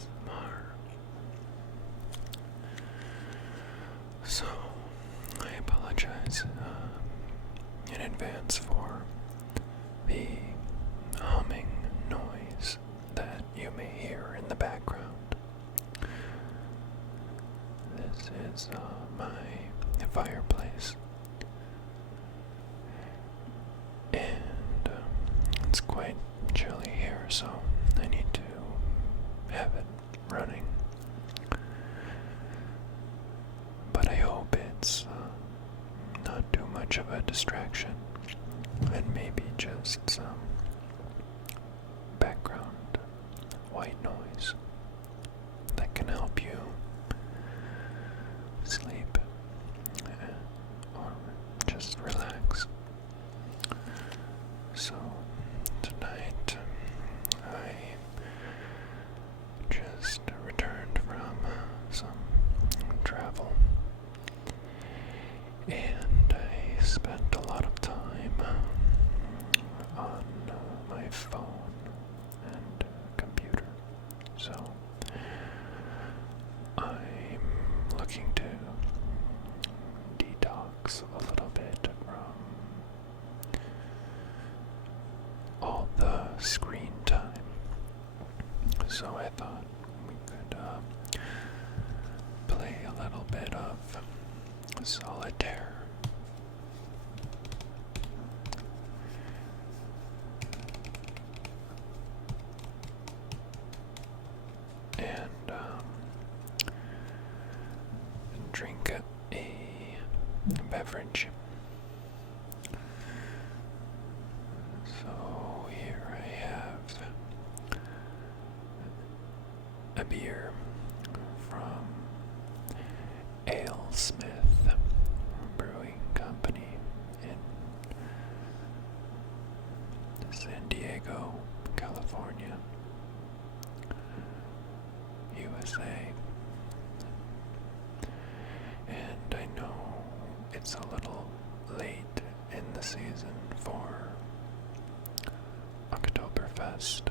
ASMR. So, I apologize in advance for the humming noise that you may hear in the background. This is my fireplace, and it's quite chilly here, so I need to have it running. But I hope it's not too much of a distraction, and maybe just some background white noise that can help you sleep or just relax. So tonight I just returned from some travel, and I spent a lot of time on my phone and computer. So I'm looking to detox a little bit from all the screen time. So I thought we could play a little bit of Solitaire. And drink a beverage. So here I have a beer from AleSmith Brewing Company in San Diego, California, USA. And I know it's a little late in the season for Oktoberfest,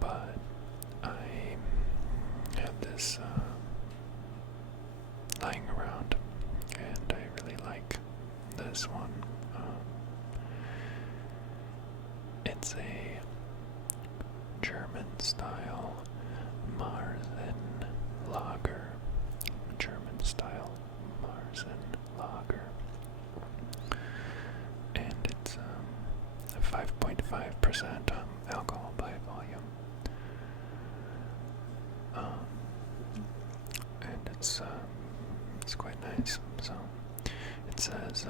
but I have this lying around, and I really like this one. It's a German-style Marzen lager. German-style Marzen lager. And it's 5.5% alcohol by volume. And it's quite nice. So it says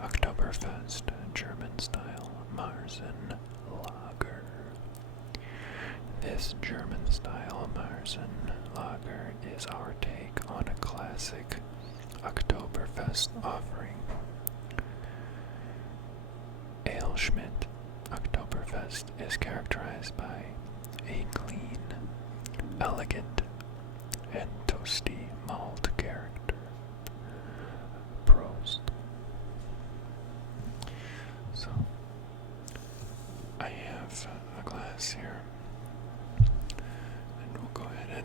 Oktoberfest German-style Marzen lager. This German-style Marzen lager is our take on a classic Oktoberfest offering. AleSmith Oktoberfest is characterized by a clean, elegant, and toasty malt character. Prost. So, I have a glass here, and we'll go ahead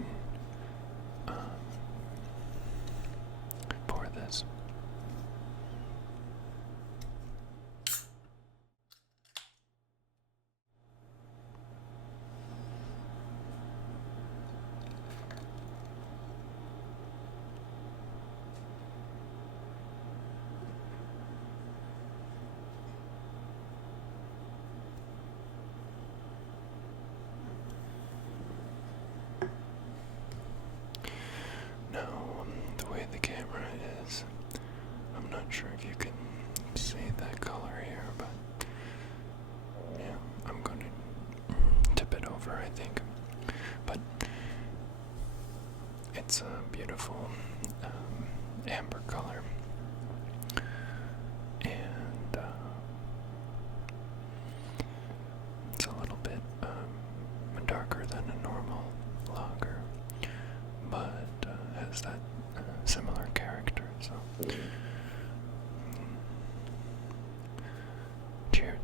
and pour this. Now, the way the camera is, I'm not sure if you can see that color here, but yeah, I'm going to tip it over, I think. But it's a beautiful amber color, and it's a little bit darker than a normal lager, but has that similar character. So, cheers.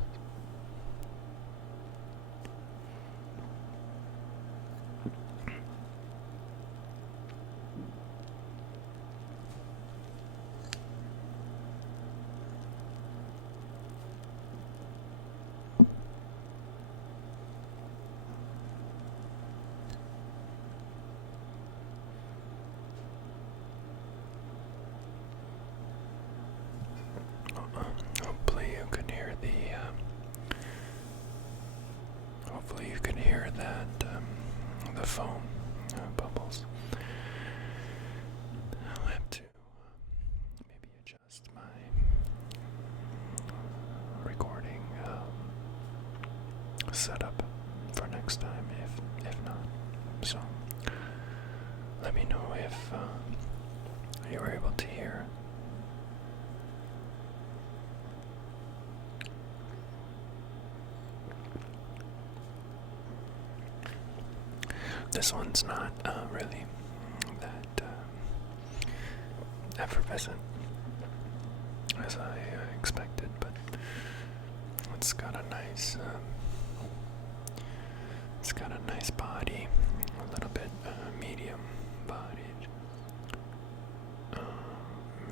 foam bubbles. I'll have to maybe adjust my recording setup for next time if not. So let me know if you were able to hear. This one's not really that effervescent as I expected, but it's got a nice body, a little bit medium bodied,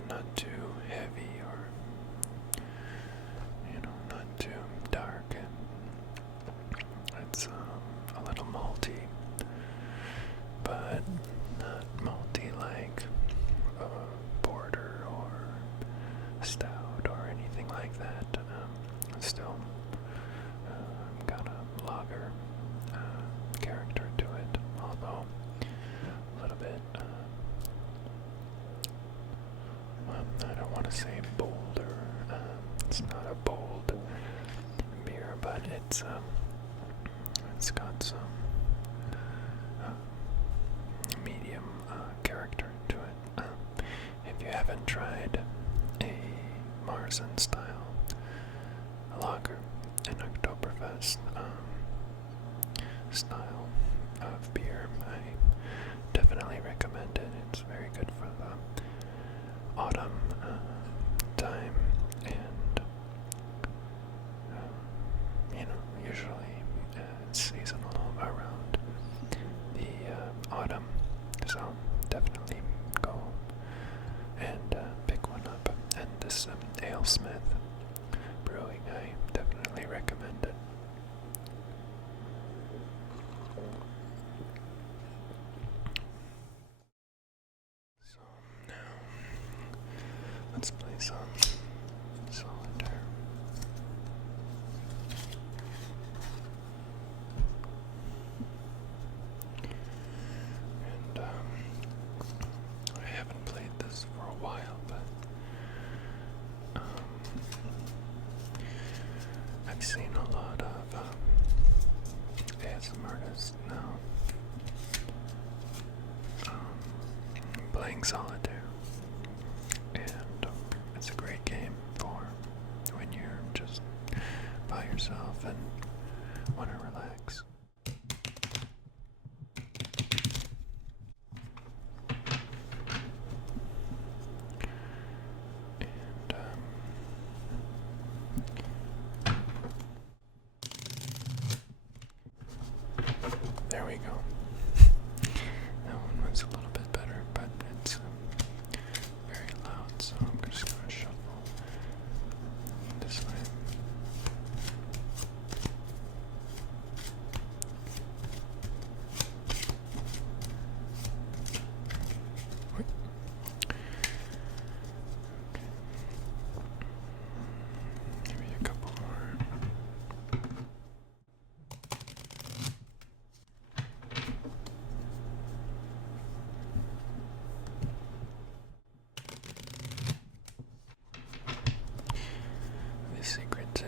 not too heavy or not too dark, and it's a little malty, but not malty like porter or stout or anything like that. It's still got a lager character to it, although a little bit, I don't want to say bolder. It's not a bold beer, but it's got some medium character to it. If you haven't tried a Marzen style lager, an Oktoberfest style of beer, I definitely recommend it. It's very good for the autumn time, and usually it's seasonal around the autumn, so definitely go and pick one up. And this AleSmith Brewing, I definitely recommend it. So now let's play some Solitaire. And I haven't played this for a while, but I've seen a lot of ASMR artists now playing Solitaire, and it's a great game for when you're just by yourself and want to relax. And there we go. That one was a little bit better, but it's very loud, so I'm just going to shuffle this way. Wait. Okay. Maybe a couple more. The secret to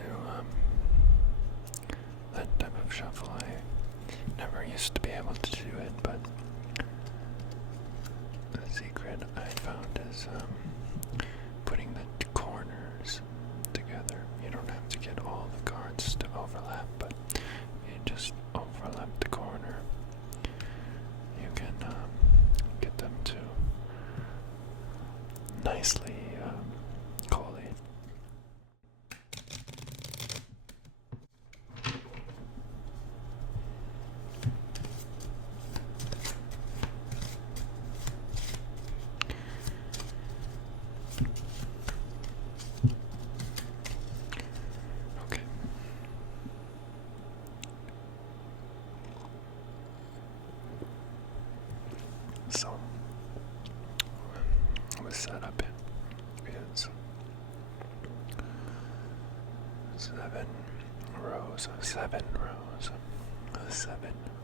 that type of shuffle, I never used to be able to do it, but the secret I found is putting the corners together. You don't have to get all the cards to overlap, but you just overlap the corner. You can get them to nicely collate. Okay. So, the setup is 7 rows, 7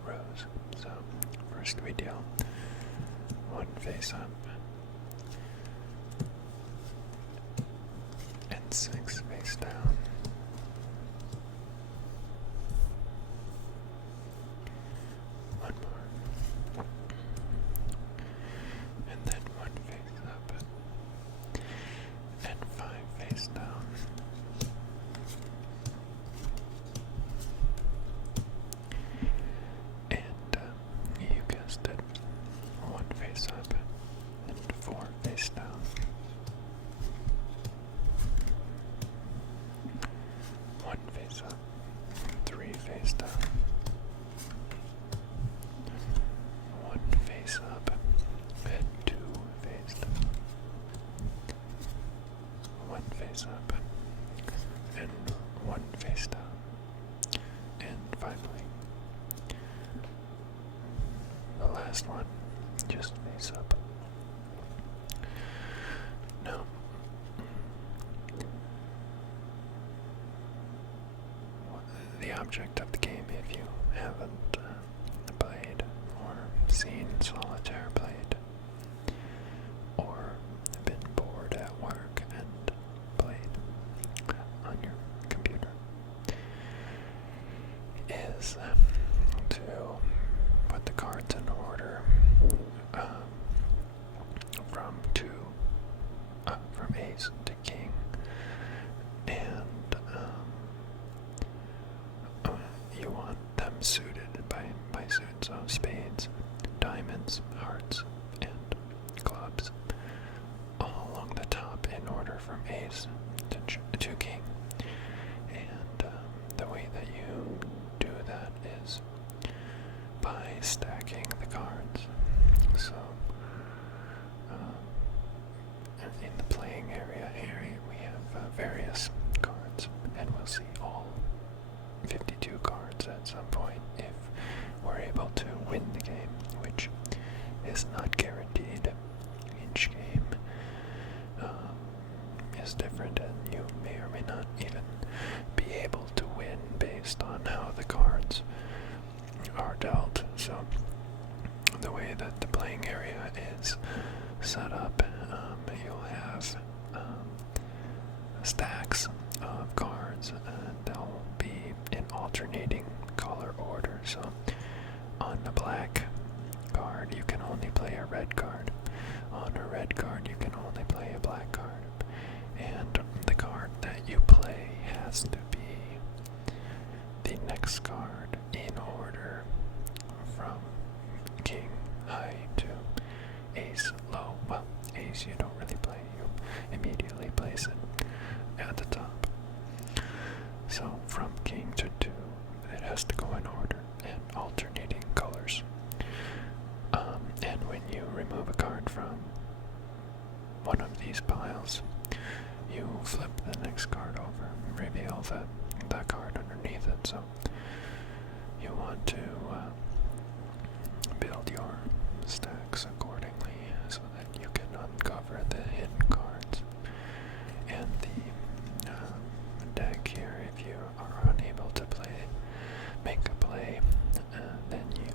rows. So first we deal 1 face up and 6 face down. One more. And then 1 face up and 5 face down. And you guessed it, 1 face up and 4 face down. 1 face up, 3 face down. 1 face up and 2 face down. 1 face up and 1 face down. And finally, the last one, just face up. Now, the object of the game, if you haven't played or seen Solitaire played, or been bored at work and played on your computer, is to put the cards in order from ace to king, and you want them suited by suit, so spades, diamonds, hearts, and clubs, all along the top in order from ace to king. And the way that you do that is by stacking the cards. So in the playing area here we have various cards, and we'll see all 52 cards at some point if we're able to win the game, which is not guaranteed. Each game is different, and you may or may not even be able to win based on how the cards are dealt. So the way that the playing area is set up, you'll have stacks of cards, and they'll be in alternating color order. So on a black card you can only play a red card, on a red card you can only play a black card, and the card that you play has to be the next card in order from king high to ace low. Well, ace you don't really play, you immediately place it at the top. So from king to 2, it has to go in order and alternating colors. And when you remove a card from one of these piles, you flip the next card over, reveal the card underneath it. So you want to build your stacks accordingly so that you can uncover the hidden cards. And the deck here, if you are unable to make a play, then you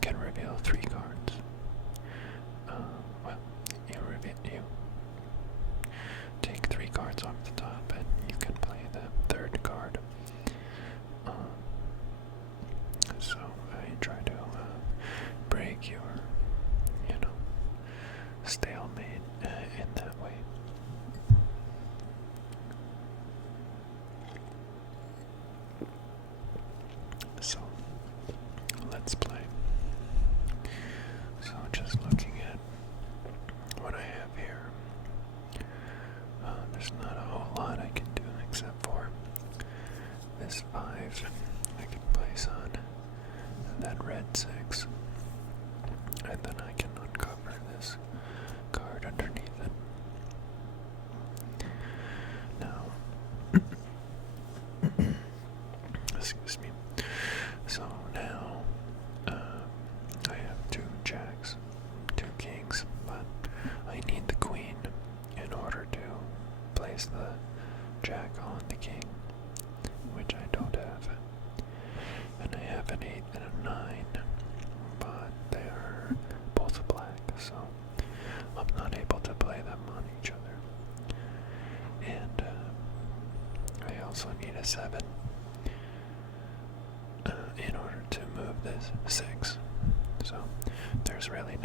can reveal 3 cards. You take 3 cards off the top, and you can play the 3rd card. So I try to break your, stalemate in that way. So let's play. So just looking at what I have here, there's not a whole lot I can do except for this 5 I can place on that red 6, and then I can uncover this card underneath it. Now, excuse me. So now I have 2 jacks, 2 kings, but I need the queen in order to place the jack on the king, which I don't have. And I have an 6. So there's really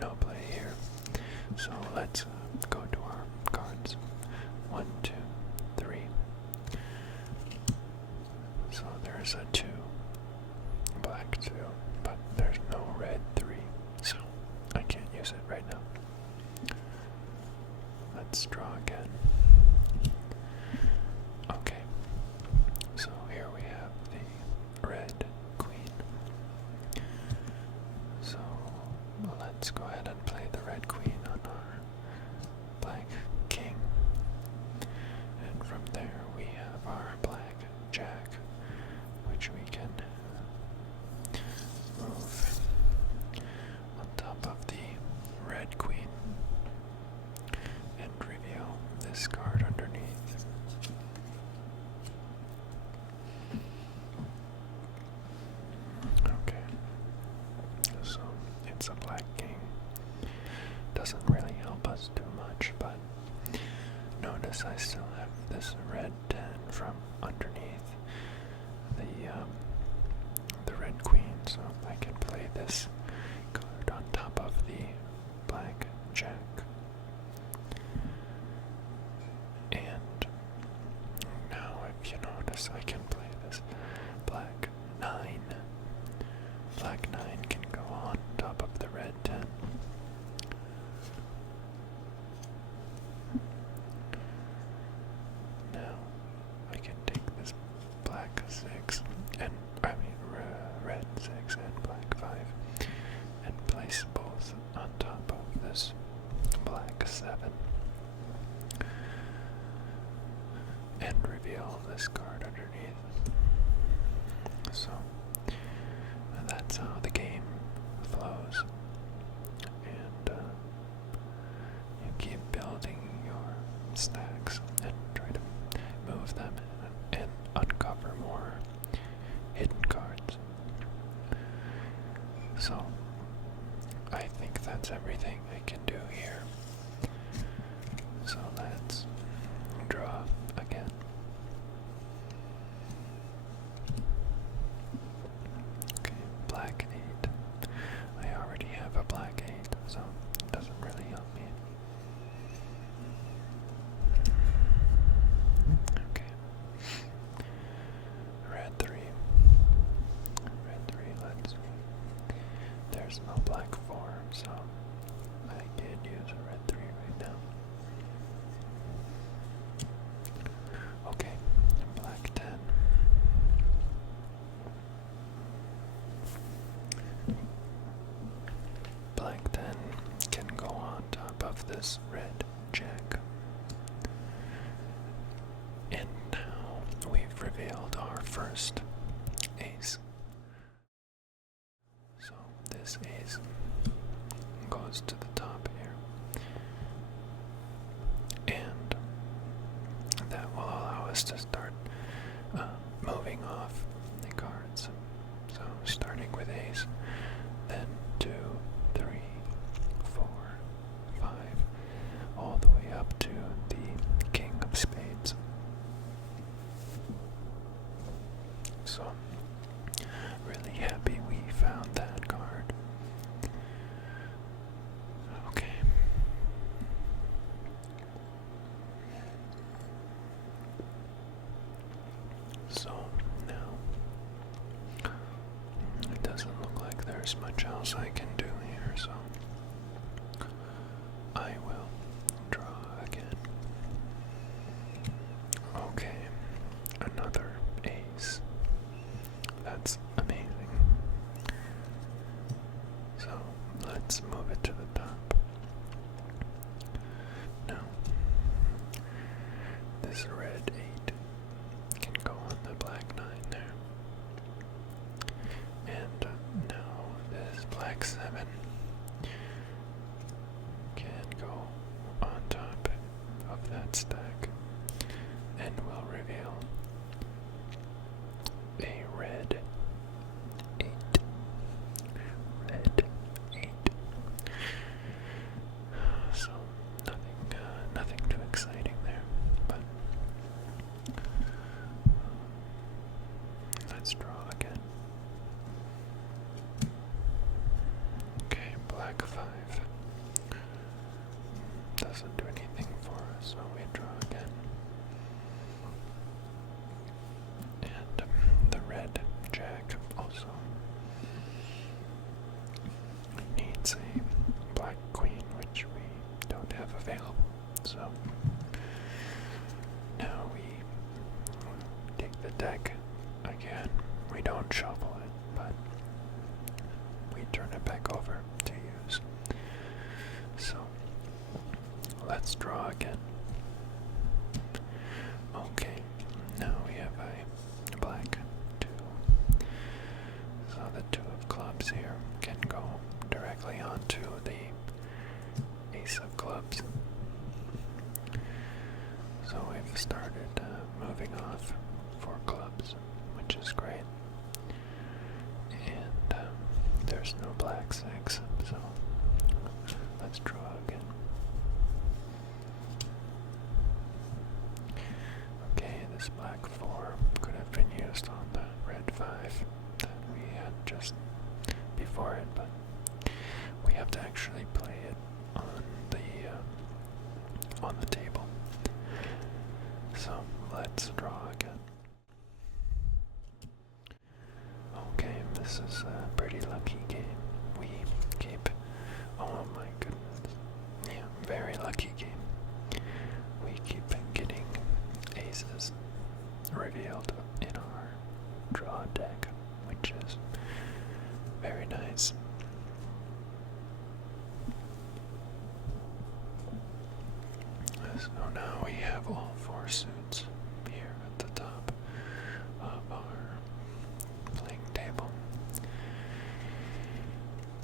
no play here. So let's go to our cards. 1, 2, 3. So there's a 2, black 2, but there's no red 3, so I can't use it right now. Let's draw again. Okay, so here we have the red queen. So let's go ahead and play the red queen on our black king. And from there we have our black jack, which we can move on top of the red queen and reveal this card underneath. Okay, so it's a black king. Doesn't really help us too much, but notice I still have this red 10 from underneath the red queen, so I can play this card on top of the black jack. And now if you notice, I can play this black 9. Black 9 can go on top of the red 10. Now I can take this black 6 and red 6 and black 5 and place both on top of this black 7 and reveal this card underneath. So that's how the game flows, and you keep building your stacks and try to move them and uncover more hidden cards. So I think that's everything I can do here. So let's draw again. Okay, black 8. I already have a black 8, so it doesn't really help me. Okay. Red 3. Red 3, let's see. There's no black 4, so I can't use a red 3 right now. Okay, black 10. Black 10 can go on top of this red jack. And now we've revealed our first ace. So this ace goes to the top here. And that will allow us to start moving off the cards. So starting with ace, then 2, 3, 4, 5, all the way up to the king of spades. So really happy we found that card. Okay. So now it doesn't look like there's much else I can do here, so I will draw again. Okay, another ace. That's amazing. So let's move it to the top. Now, this red 8 can go on the black 9 there. And now this black 7 can go on top of that stack and will reveal a red 8. Red 8. So nothing too exciting there, but let's draw again. again. We don't shuffle it, but we turn it back over to use. So let's draw again. Okay, now we have a black 2. So the 2 of clubs here can go directly onto the ace of clubs. So we've started moving off 4 clubs, which is great. And there's no black 6, so let's draw again. Okay, this black 4 could have been used on the red 5 that we had just before it, but we have to actually play it on the table. So let's draw again. Okay, this is a pretty lucky game. We keep, oh my goodness, yeah, very lucky game. We keep getting aces revealed in our draw deck, which is very nice. So now we have all 4 suits here at the top of our playing table,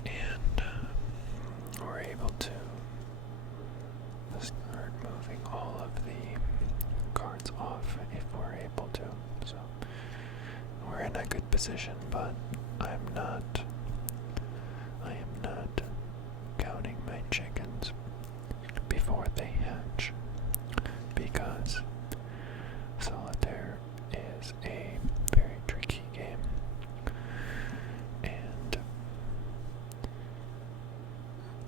and we're able to start moving all of the cards off if we're able to. So we're in a good position, but I am not counting my chickens before they hatch, because Solitaire is a very tricky game, and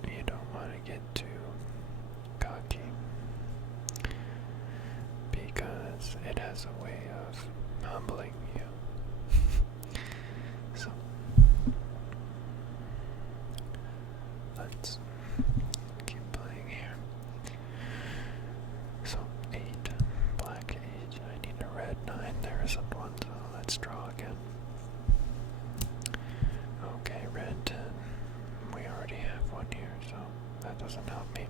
you don't want to get too cocky, because it has a way of humbling you. So let's keep playing here. So 8, black 8, I need a red 9, there isn't one, so let's draw again. Okay, red 10, we already have one here, so that doesn't help me.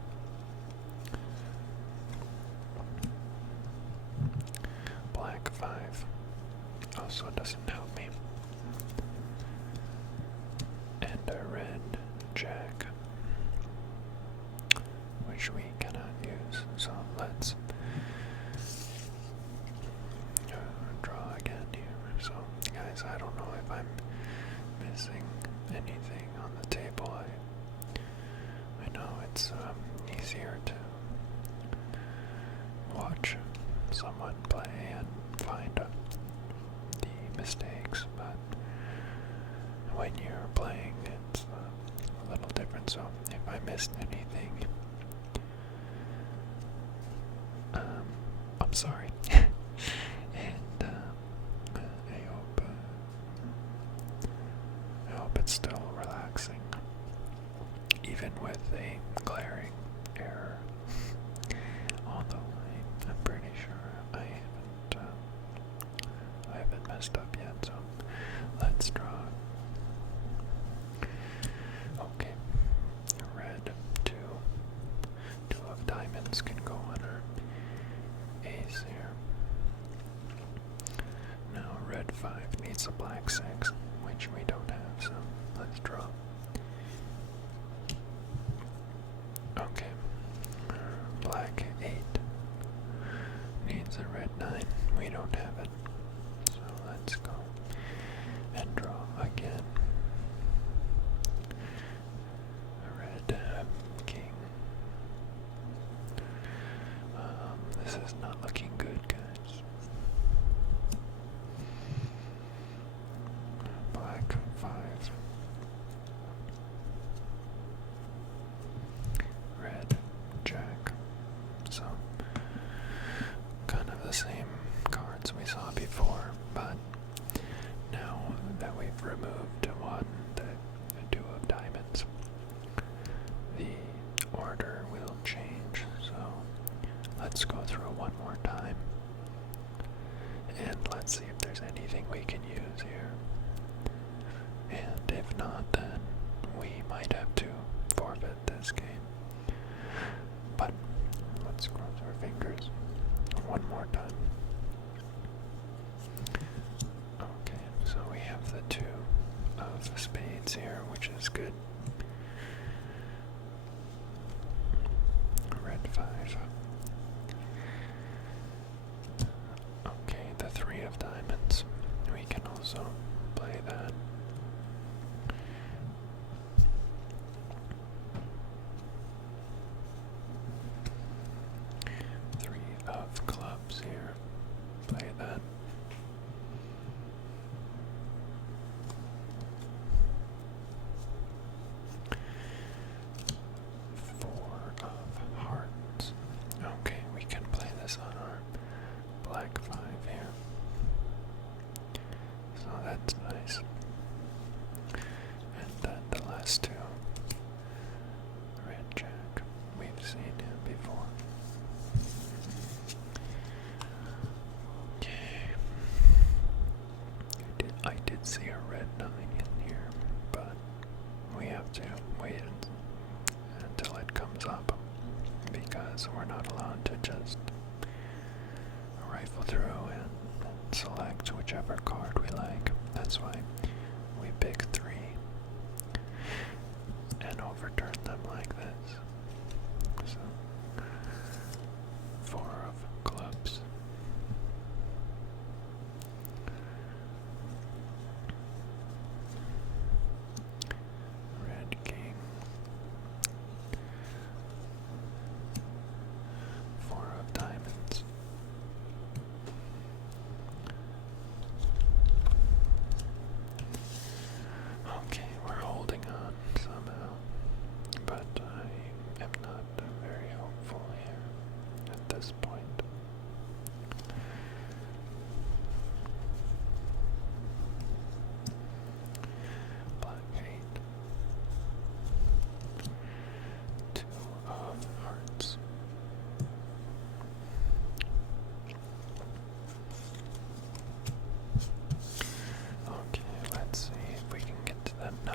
Black 5 also doesn't help me. And a red jack, which we cannot use, so let's draw again here. So guys, I don't know if I'm missing anything on the table. I know it's easier to watch someone play and find the mistakes, but when you're playing it's a little different. So if I missed anything, I'm sorry. And I hope it's still relaxing, even with a glaring error. Although I'm pretty sure I haven't messed up yet. So let's draw. Okay, red 2. 2 of diamonds can go on our ace here. Now red 5 needs a black 6, which we don't have, so let's draw. Okay, black 8 needs a red 9, we don't have it, so let's go and draw again. A red king. This is not looking good, guys. Black 5. Red use here. And if not, then we might have to forfeit this game. But let's cross our fingers one more time. Okay, so we have the 2 of spades here, which is good. Red 5. Okay, the 3 of diamonds. We can also play that. Of clubs here. Play that. 4 of hearts. Okay, we can play this on our black 5 here. So that's nice. And then the last 2. Red jack. We've seen him before. I did see a red 9 in here, but we have to wait until it comes up because we're not allowed to just rifle through and select whichever card we like. That's why we pick 3 and overturn them like this. So, 4 of clubs. King. 4 of diamonds. Okay, we're holding on somehow, but I am not very hopeful here at this point. Black 8. 2 of hearts. Okay, let's see if we can get to that 9.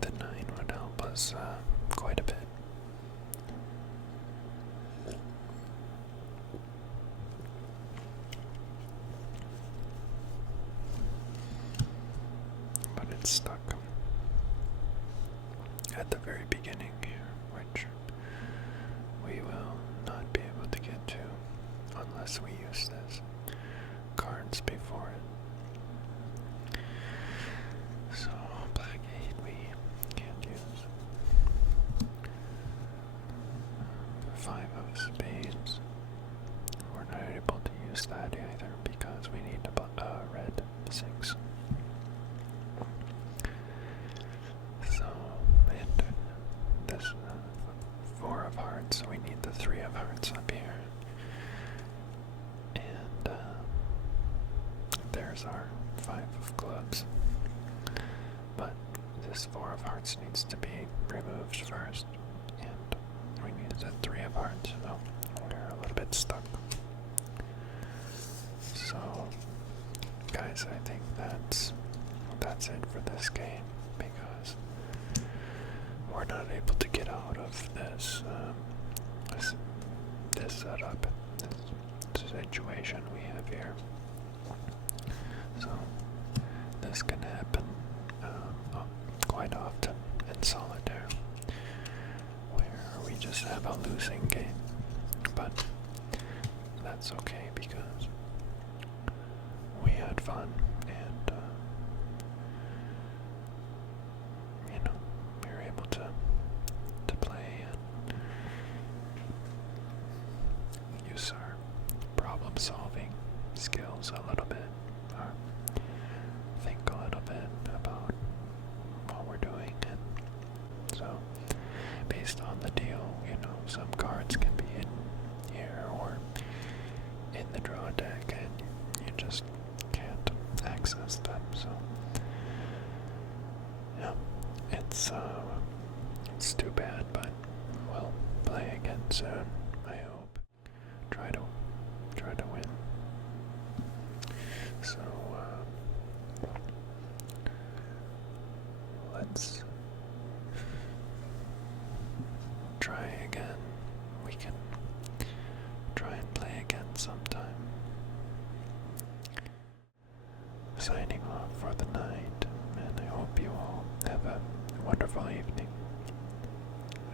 The 9 would help us quite a bit. But it's stuck at the very beginning here, which we will not be able to get to unless we use this cards before it. So black 8 we can't use. 5 of spades. We're not able to use that either because we need a red 6. So, and this 4 of hearts, so we need the 3 of hearts up here. And there's our 5 of clubs. But this 4 of hearts needs to be removed first. And we need the 3 of hearts, so we're a little bit stuck. So, guys, I think that's it for this game because we're not able to get out of this this setup, this situation we have here. So this can happen quite often in Solitaire, where we just have a losing game, but that's okay because we had fun and we were able to play and use our problem-solving skills a little bit, or think a little bit about what we're doing. And so, based on the deal, some cards can be in here or in the draw deck, and you just can't access them. So, yeah, it's too bad, but we'll play again soon. I hope. Try to win. So for the night, and I hope you all have a wonderful evening.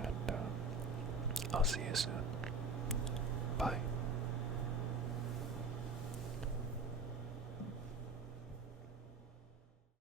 And I'll see you soon. Bye.